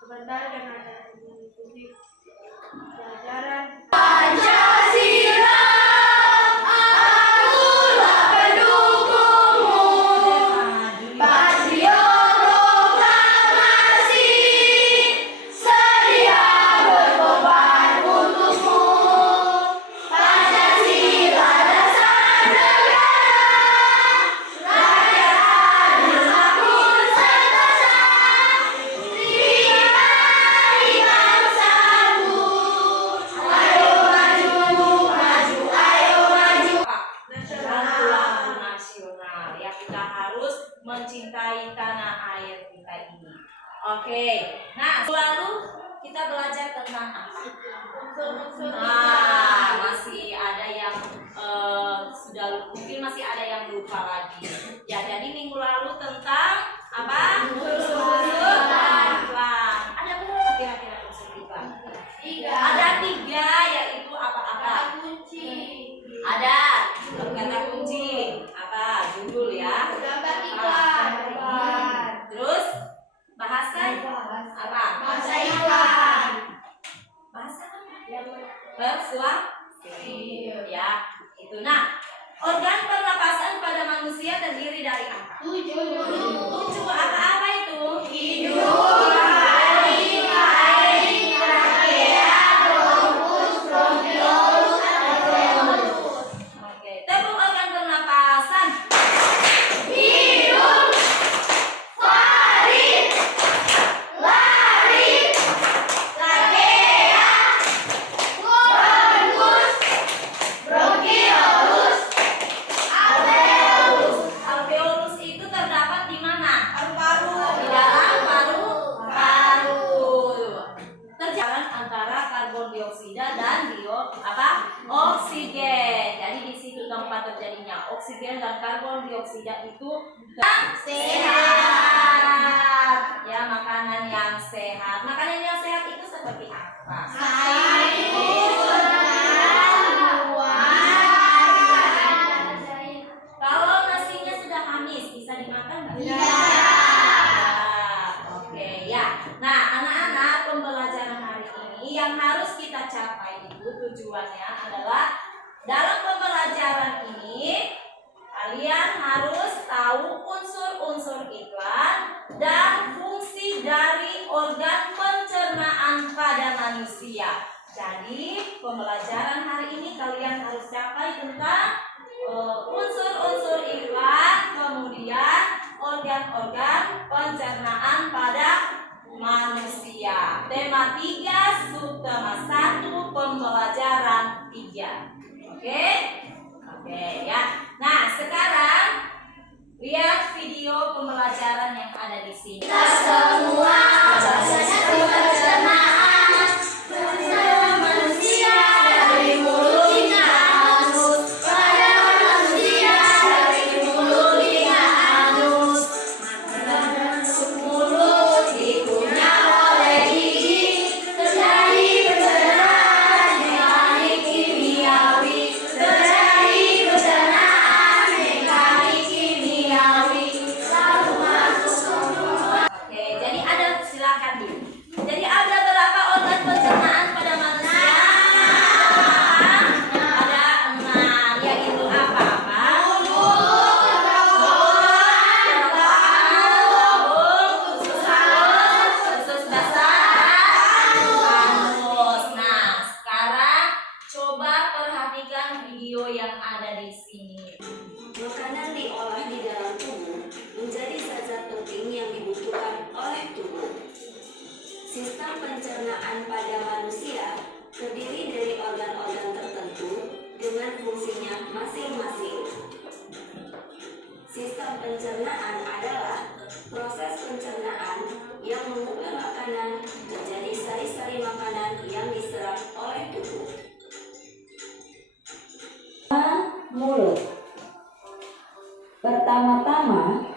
sebentar dan ada mengikuti pelajaran Pancasila, akulah pendukungmu. Patriot proklamasi, sedia berkorban untukmu. Pancasila dasar negara, rakyat adil makmur serta sah. Nikmati bangsaku, ayo maju, maju, ayo maju. Nasional ya, kita harus mencintai tanah air kita ini. Oke, nah lalu kita belajar tentang apa? Masih ada yang mungkin masih ada yang lupa lagi. Ya, jadi minggu lalu tentang apa? Unsur iklan. Ada berapa kira-kira unsur iklan? Ada 3, yaitu apa-apa? Kunci. Ada kata kunci, apa? Judul ya. Gambar iklan. Terus bahasa apa? Bahasa iklan. Bahasa persuasi. Ya, itu. Nah, organ pernapasan pada manusia terdiri dari apa? 7. 7 apa itu? Hidung, taring, taring, trakea, bronkus, bronkiolus, alveolus. Oke, tepuk organ pernapasan. Hidung, faring, laring, trakea, bronkus, bronkiolus, alveolus. Alveolus itu terdapat di mana? Paru-paru. Di dalam paru-paru. Terjalan antara karbon dioksida dan oksigen. Jadi di situ tempat terjadinya oksigen dan karbon dioksida itu sehat. Ya, makanan yang sehat. Makanan yang sehat itu seperti apa? Sayur, Kalau nasinya sudah amis, bisa dimakan nggak? Iya. Oke, ya. Nah, anak-anak, pembelajaran hari ini yang harus kita capai itu tujuannya adalah dalam pembelajaran ini kalian harus tahu unsur-unsur iklan dan fungsi dari organ pencernaan pada manusia. Jadi, pembelajaran hari ini kalian harus capai tentang unsur-unsur iklan, kemudian organ-organ pencernaan pada manusia. Tema 3, subtema 1, pembelajaran 3. Oke? Oke ya. Nah, sekarang lihat video pembelajaran yang ada di sini. kita semua belajar pencernaan pada manusia dari mulut hingga anus. Pada manusia dari mulut hingga anus. Makanan masuk mulut dikunyah oleh gigi. Terjadi pencernaan mekanik kimiawi. Terjadi pencernaan mekanik kimiawi. Lalu masuk ke mulut. Oke, jadi silakan dulu. Jadi ada berapa organ pencernaan pada manusia? Ada 6, yaitu apa-apa? Usus dasar, anus. Nah, sekarang coba perhatikan video yang ada di sini. Makanan diolah di dalam tubuh menjadi zat-zat penting yang dibutuhkan oleh tubuh. Sistem pencernaan pada manusia terdiri dari organ-organ tertentu dengan fungsinya masing-masing. Sistem pencernaan adalah proses pencernaan yang mengubah makanan menjadi sari-sari makanan yang diserap oleh tubuh. Mulut. Pertama-tama,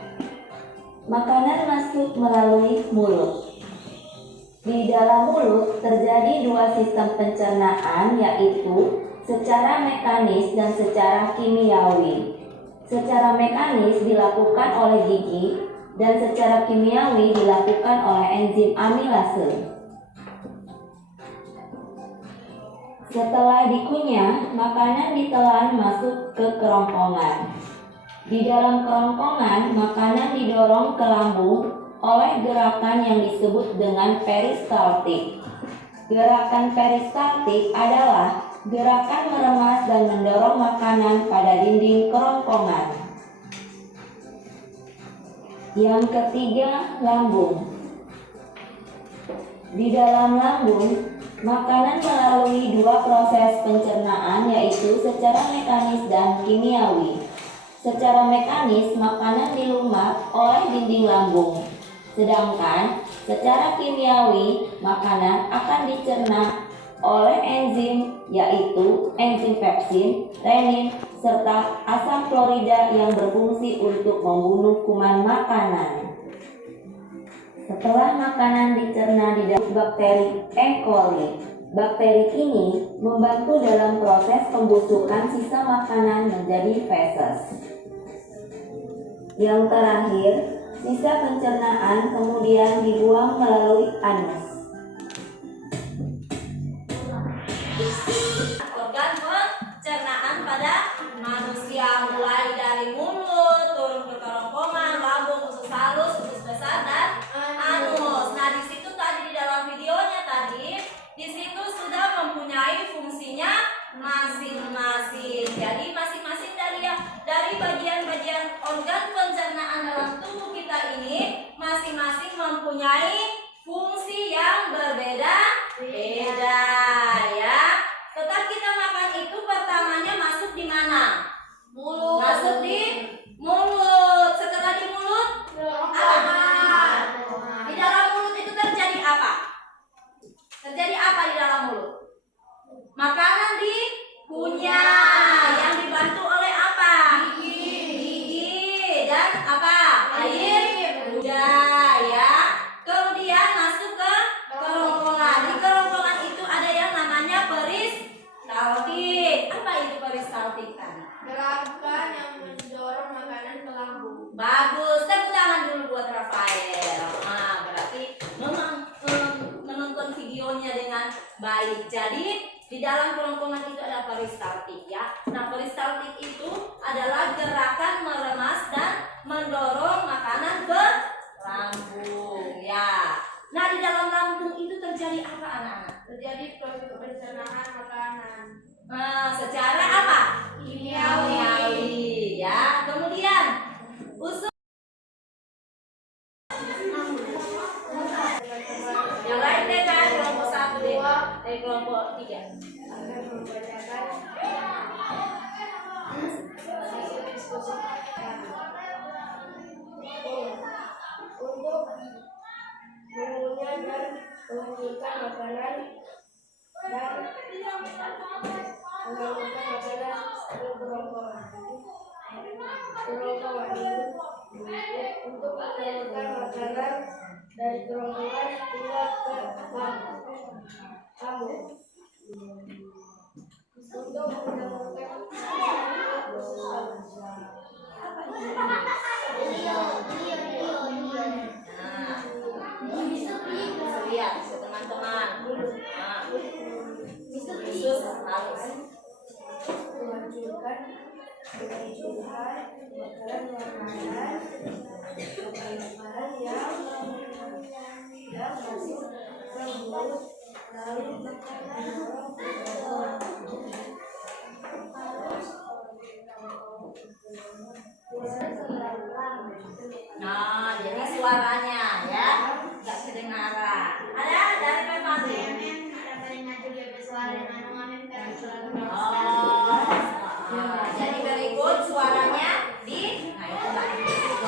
makanan masuk melalui mulut. Di dalam mulut terjadi 2 sistem pencernaan, yaitu secara mekanis dan secara kimiawi. Secara mekanis dilakukan oleh gigi dan secara kimiawi dilakukan oleh enzim amilase. Setelah dikunyah, makanan ditelan masuk ke kerongkongan. Di dalam kerongkongan, makanan didorong ke lambung oleh gerakan yang disebut dengan peristaltik. Gerakan peristaltik adalah gerakan meremas dan mendorong makanan pada dinding kerongkongan. Yang ketiga, lambung. Di dalam lambung, makanan melalui dua proses pencernaan, yaitu secara mekanis dan kimiawi. Secara mekanis, makanan dilumat oleh dinding lambung, sedangkan secara kimiawi, makanan akan dicerna oleh enzim, yaitu enzim pepsin, renin, serta asam klorida yang berfungsi untuk membunuh kuman makanan. Setelah makanan dicerna di dalam bakteri E. coli, bakteri ini membantu dalam proses pembusukan sisa makanan menjadi feses. Yang terakhir, sisa pencernaan kemudian dibuang melalui anus. Organ pencernaan pada manusia mulai dari mulut, turun ke kerongkongan, lambung, usus halus, usus besar, dan anus. Nah, di situ tadi di dalam videonya tadi, di situ sudah mempunyai fungsinya masing-masing. Jadi masing-masing dari bagian-bagian organ pencernaan dalam tubuh kita ini masing-masing mempunyai fungsi yang berbeda-beda ya. Tetap kita makan itu pertamanya masuk di mana? Mulut. Masuk di mulut. Setelah di mulut, apa? Di dalam mulut itu terjadi apa? Terjadi apa di dalam mulut? Makanan dikunyah yang dibantu oleh apa? Gigi dan apa? Air ludah ya. Kemudian masuk ke kerongkongan. Di kerongkongan itu ada yang namanya peristaltik. Apa itu peristaltik tadi? Gerakan yang mendorong makanan ke lambung. Bagus, tepuk tangan dulu buat Rafael. Nah, berarti memang menonton videonya dengan baik. Jadi di dalam kerongkongan itu ada peristaltik ya. Nah, peristaltik itu adalah gerakan meremas dan mendorong makanan ke lambung ya. Nah, di dalam lambung itu terjadi apa anak-anak? Terjadi proses pencernaan makanan. Nah, secara apa? Kimiawi ya. Kemudian usus yang lain deh kan kelompok 1 deh. Dari kelompok 3. Akan membacakan diskusi untuk mengunyah dan melanjutkan makanan dan mengalirkan makanan ke kerongkongan. Kerongkongan itu untuk mengalirkan makanan dari kerongkongan hingga ke lambung. Untuk mendapatkan lihat teman-teman. Nah, usus halus. melanjutkan kebutuhan makanan yang masuk ke mulut lalu Nah, jadi suaranya ya nggak kedengaran. Ada dari Pevasi. Oh, jadi berikut suaranya di. Nah, itu tadi itu.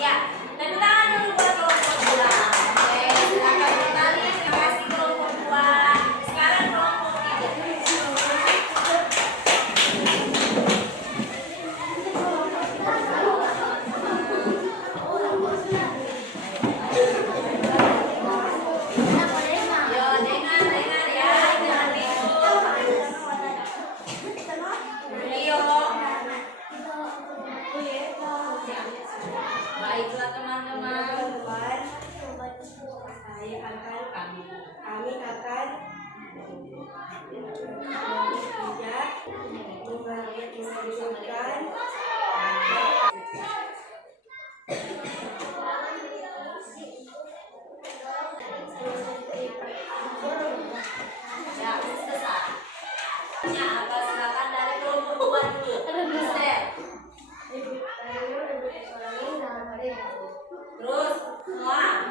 Ya, tepuk tangan dulu buat kelompok 2. Oke, silakan kembali. Terima kasih kelompok 2. Sekarang kelompok 3. kami akan tidak mengajukan Ya, selesai. Ya, apa silakan dari kelompok 2 dulu. Step. Terus semua.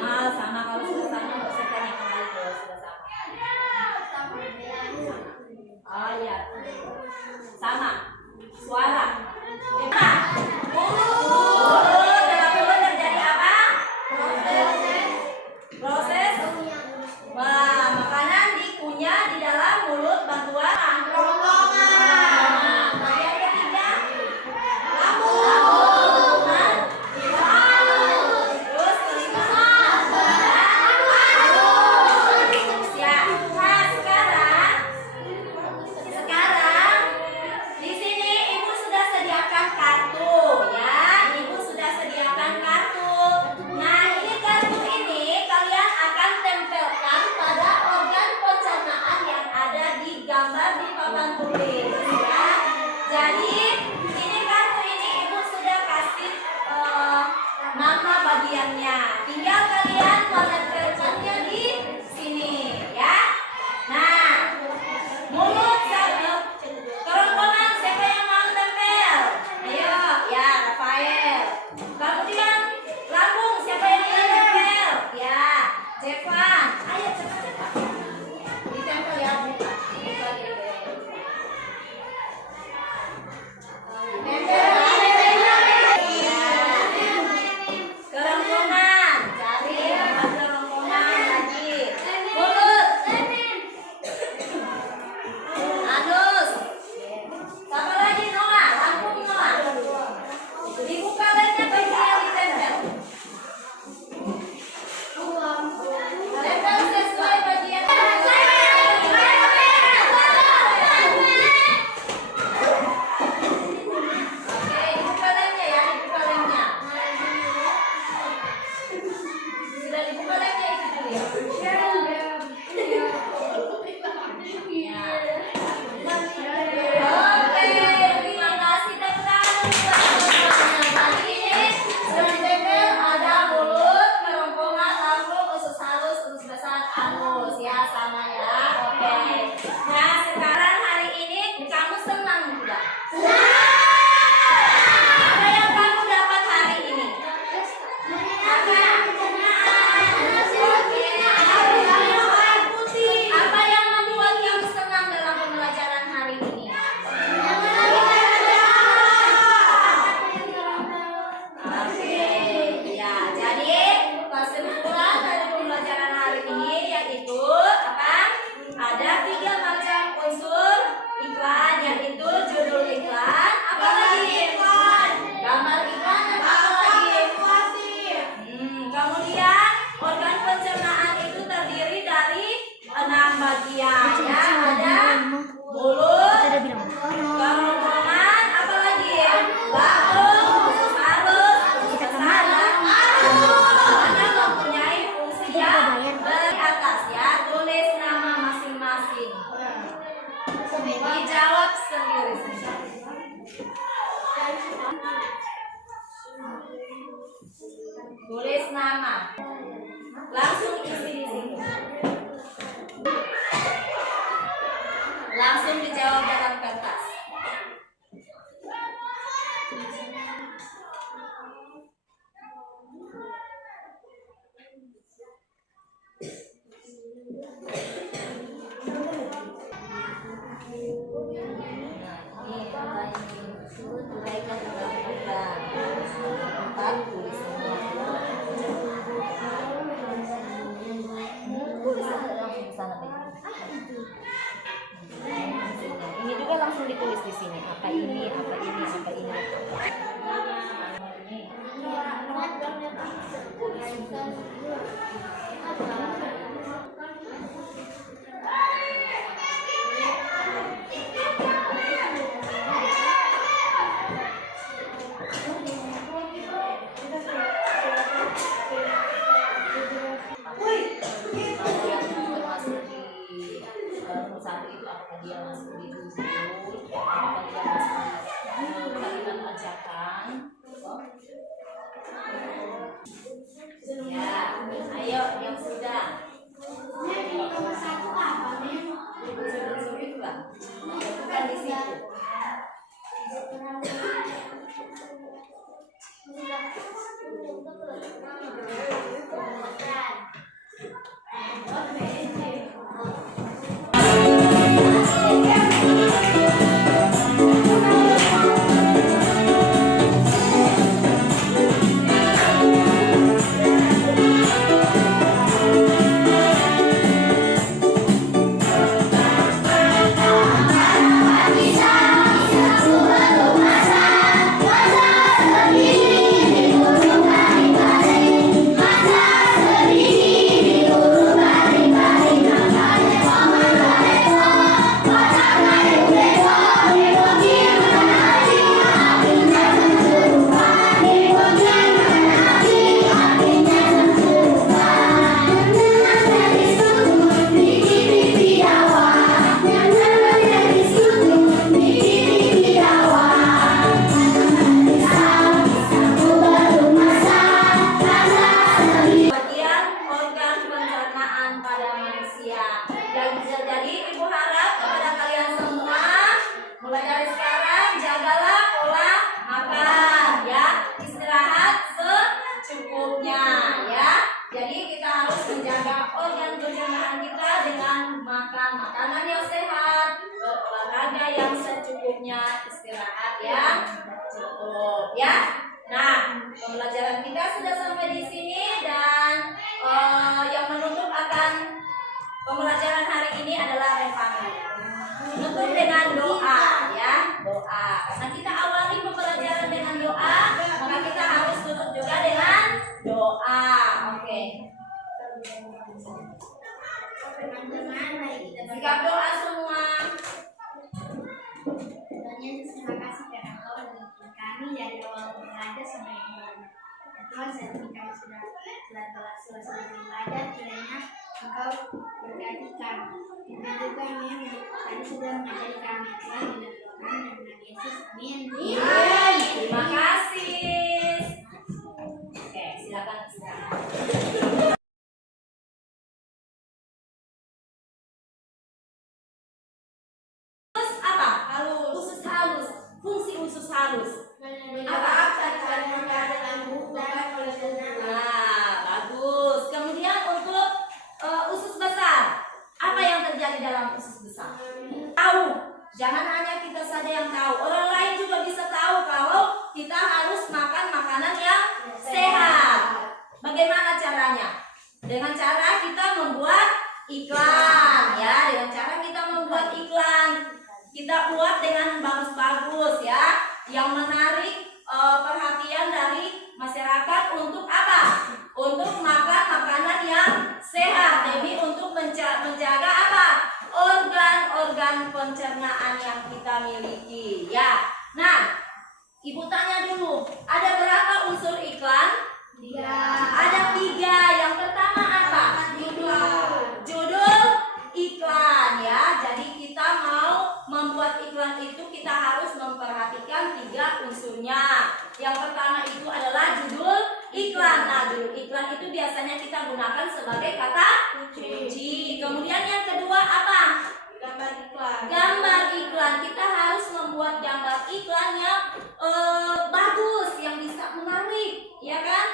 Nah, sama kalau sudah sama nggak usah tanya kembali kalau sudah sama. Oh iya. Sama. Suara. Lima. Mulut. Dalam mulut terjadi apa? Proses. Wah, makanan dikunyah di dalam mulut bantuan kerongkongan. Bagian ketiga. Lambung. Terus kelima. Siap. Nah, sekarang di sini ibu sudah sediakan kartu ya. Ibu sudah sediakan kartu. Nah, ini kartu ini kalian akan tempelkan pada organ pencernaan yang ada di gambar di papan tulis ya. Jadi ini kartu ini ibu sudah kasih nama bagiannya. Tinggal kalian menempelkannya di sini ya. Nah, mulut kerongkongan siapa yang mau tempel? Ayo, ya Rafael. Kemudian lambung siapa yang mau tempel? Ya, Jevan. Ayo cepat-cepat. Ditempel ya, buka. Buka dia. Kerongkongan, cari gambar kerongkongan lagi. Mulut, anus. Sama lagi Noah, lambung Noah. Dibuka lemnya bagi yang ditempel. Tempel sesuai bagian. Oke, dibuka lemnya ya, dibuka lemnya. Sudah dibuka lemnya itu dulu ya. Oke, terima kasih teman-teman. Kali ini sudah ditempel ada mulut, kerongkongan, lambung, usus halus, usus besar, anus ya sama ya. Oke. Nah, sekarang hari ini kamu senang tidak? Apa yang kamu dapat hari ini? Apa yang membuat kamu senang dalam pembelajaran hari ini? Oke, ya. Jadi kesimpulan dari pembelajaran hari ini yaitu apa? Ada 3 macam unsur iklan, yaitu judul iklan, apa lagi? Gambar iklan dan apa lagi? Kemudian organ pencernaan itu terdiri dari 6 bagian ya. Ada mulut, kerongkongan, apa lagi? Lambung, usus halus, usus besar, dan mana mempunyai fungsi yang dari atas ya. Tulis nama masing-masing. Dijawab sendiri. Tulis nama. Langsung isi di sini. Langsung dijawab dalam kertas. Uraikan dalam kertas. 4 tulis semua. Tulis langsung di sana deh. Ini juga langsung ditulis di sini. Apa ini, apa ini, apa ini. doa. Karena kita awali pembelajaran dengan doa, maka kita harus tutup juga dengan doa. Oke. Teman-teman, mari kita Sikap doa semua. Tuhan Yesus, terima kasih karena Kau menuntun kami dari awal beribadah sampai akhir. Dan Tuhan, saat ini kami sudah telah selesai beribadah, kiranya Engkau berkati kami. Dan juga kami tadi sudah mengajari kami Tuhan di dalam Tuhan dan Tuhan Yesus. Amin. Terima kasih. Oke, silakan istirahat. Usus apa? Halus. Usus halus. Fungsi usus halus. Nah, bagus. Kemudian untuk usus besar, apa yang terjadi dalam usus besar? Tahu. Jangan hanya kita saja yang tahu. Orang lain juga bisa tahu kalau kita harus makan makanan yang sehat. Bagaimana caranya? Dengan cara kita membuat iklan, ya. Dengan cara kita membuat iklan. Kita buat dengan bagus-bagus, ya, yang menarik perhatian dari masyarakat untuk apa? Untuk makan makanan yang sehat, demi untuk menjaga apa? Organ-organ pencernaan yang kita miliki, ya. Nah, Ibu tanya dulu, ada berapa unsur iklan? 3. Ada 3. Yang pertama apa? Judul iklan, ya. Jadi kita mau membuat iklan itu kita harus memperhatikan 3 unsurnya. Yang pertama itu adalah judul iklan. Nah, judul iklan itu biasanya kita gunakan sebagai kata kunci. Kemudian yang kedua apa? Gambar iklan. Gambar iklan. Kita harus membuat gambar iklan yang bagus, yang bisa menarik, ya kan?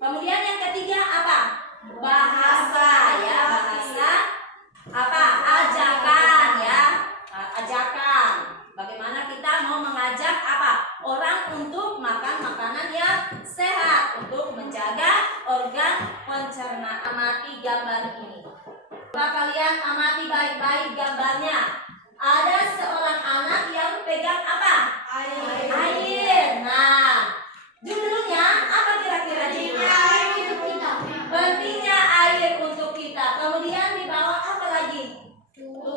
Kemudian yang ketiga apa? Bahasa, ya, bahasa apa? Ajakan, ya. Ajakan. Bagaimana kita mau mengajak apa? Orang untuk makan makanan yang sehat, untuk menjaga organ pencernaan. Amati gambar ini. Coba kalian amati baik-baik gambarnya. Ada seorang anak yang pegang apa? Air. Nah, judulnya apa kira-kira judulnya? Pentingnya air untuk kita. Kemudian di bawah apa lagi? 2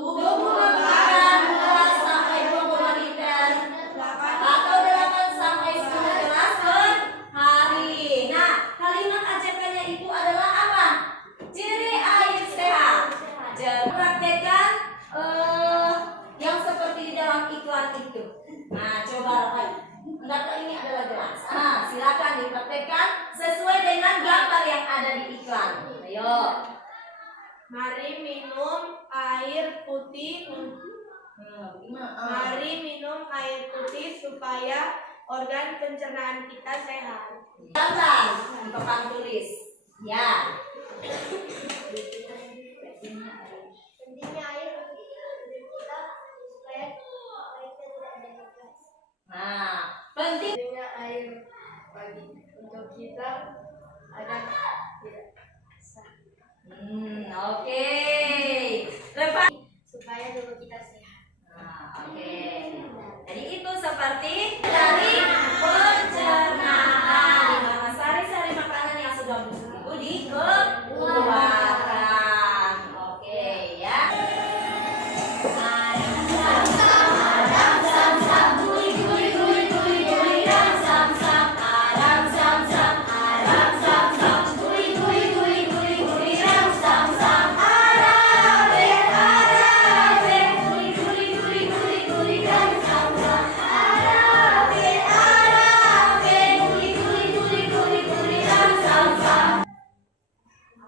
sampai 20 liter atau 8 sampai 10 gelas per hari. Nah, kalimat ajakannya itu adalah apa? Ciri air sehat. Jadi praktekkan yang seperti di dalam iklan itu. Nah, coba lagi. Hendaknya ini adalah jelas. Nah, silakan dipraktekkan sesuai dengan gambar yang ada di iklan. Ayo. Mari minum air putih. Mari minum air putih supaya organ pencernaan kita sehat. Gambar di papan tulis. Ya. Pentingnya air untuk kita supaya kita tidak dehidrasi. Nah, penting. Pentingnya air bagi untuk kita agar tidak Oke. Reva. supaya tubuh kita sehat. Nah, oke. Jadi itu seperti dari pencernaan, di mana sari-sari makanan yang sudah busuk itu dikeluarkan. Oke, ya.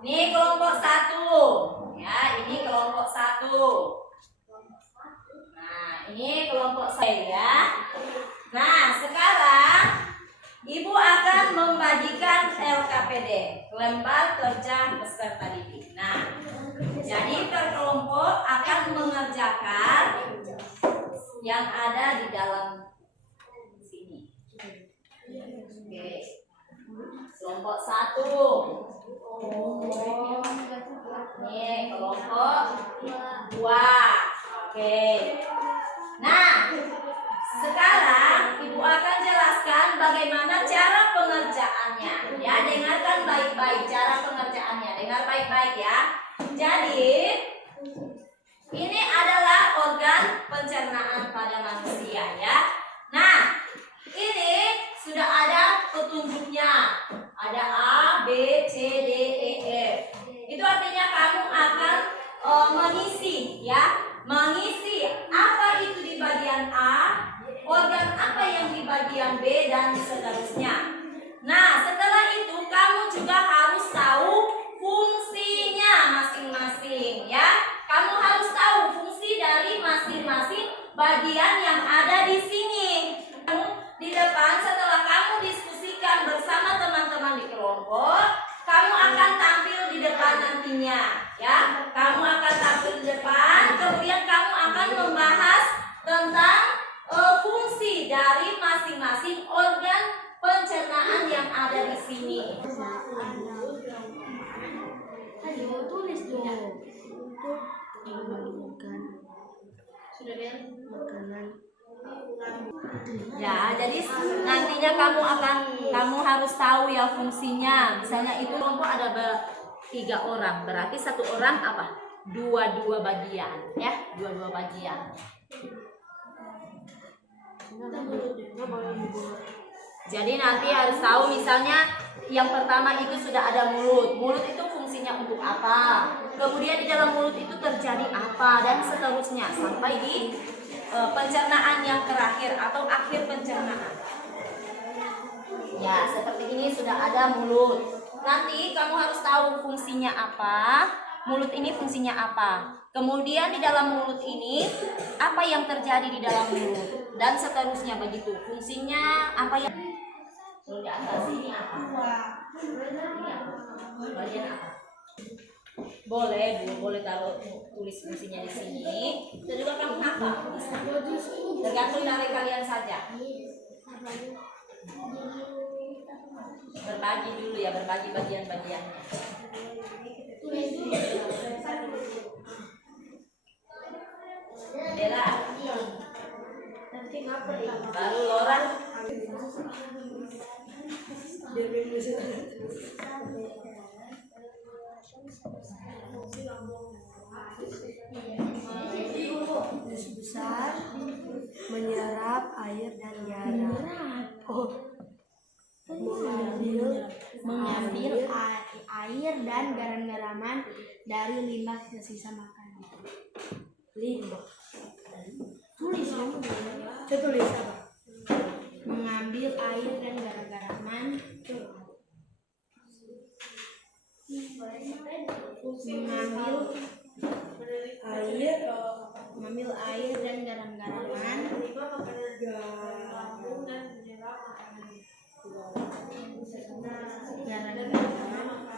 Ini kelompok 1. Ya, ini kelompok 1. Nah, ini kelompok saya, ya. Nah, sekarang Ibu akan membagikan LKPD, lembar kerja peserta didik. Nah, jadi per kelompok akan mengerjakan yang ada di dalam sini. Oke. Kelompok 1. Nih, kelompok 2. Oke. Nah, sekarang cara pengerjaannya. Dengar baik-baik ya. Jadi, ini adalah organ pencernaan pada manusia ya. Nah, ini sudah ada petunjuknya. Ada A, B, C, D, E, F. Itu artinya kamu akan mengisi ya. Mengisi apa itu di bagian A, organ apa yang di bagian B, dan seterusnya. Nah, setelah itu kamu juga harus tahu fungsinya masing-masing ya. Kamu harus tahu fungsi dari masing-masing bagian yang ada di sini. Di depan setelah kamu diskusikan bersama teman-teman di kelompok, kamu akan tampil di depan nantinya ya. Kamu akan tampil di depan, kemudian kamu akan membahas tentang fungsi dari masing-masing organ pencernaan yang ada di sini. Tulis dong. Sudah Bel? Makanan. Ya, jadi nantinya kamu harus tahu ya fungsinya. Misalnya itu kelompok ada 3 orang, berarti 1 orang apa? 2 bagian, ya, 2 bagian. Jadi nanti harus tahu misalnya yang pertama itu sudah ada mulut. Mulut itu fungsinya untuk apa? Kemudian di dalam mulut itu terjadi apa dan seterusnya sampai di pencernaan yang terakhir atau akhir pencernaan. Ya, seperti ini sudah ada mulut. Nanti kamu harus tahu fungsinya apa. Mulut ini fungsinya apa? Kemudian di dalam mulut ini apa yang terjadi di dalam mulut dan seterusnya begitu. Fungsinya apa yang di atas ini apa? Ini apa? Bagian apa? Boleh taruh tulis fungsinya di sini. Dan juga kamu hafal bisa. Tergantung dari kalian saja. Berbagi dulu ya, berbagi bagian-bagiannya. Bella. Baru Laura. Besar menyerap air dan garam. Mengambil air dan garam-garaman dari limbah sisa-sisa makanan. Limbah. Tulis dong. Tulis apa? Mengambil air dan garam-garaman. Mengambil air dan garam-garaman.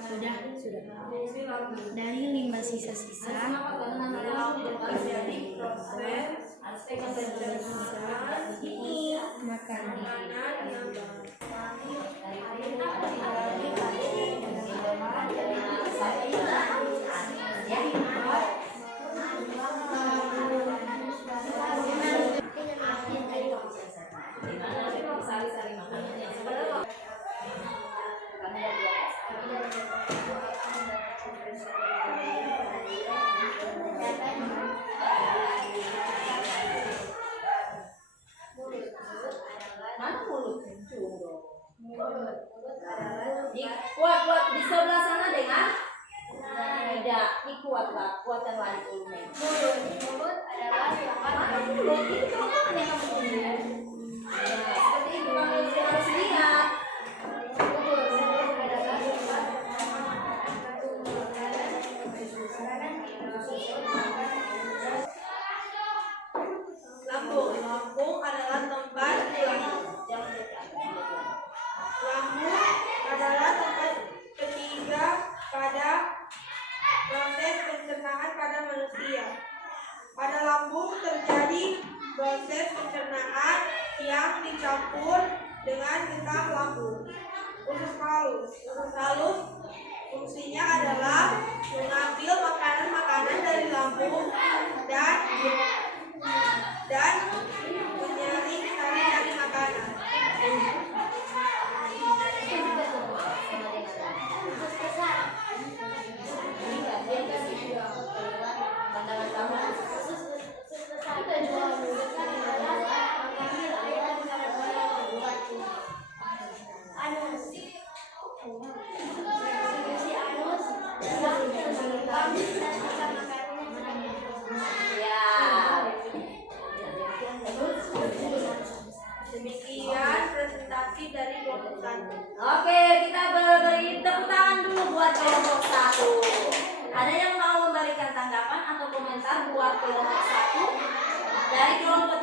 Sudah dari limbah sisa-sisa makanan. Sari-sari makanannya. Mana mulut? Kuat di sebelah sana dengar? Tidak, ini kuatkan lagi volume. Mulut adalah mulut itu tangan yang kamu tulis. Seperti itu kamu harus lihat. Lambung adalah tempat ketiga pada proses pencernaan pada manusia. Pada lambung terjadi proses pencernaan yang dicampur dengan getah lambung. Usus halus fungsinya adalah mengambil makanan-makanan dari lambung dan menyaring sari dari makanan. Oke, kita beri tepuk tangan dulu buat kelompok 1. Ada yang mau memberikan tanggapan atau komentar buat kelompok 1? Dari kelompok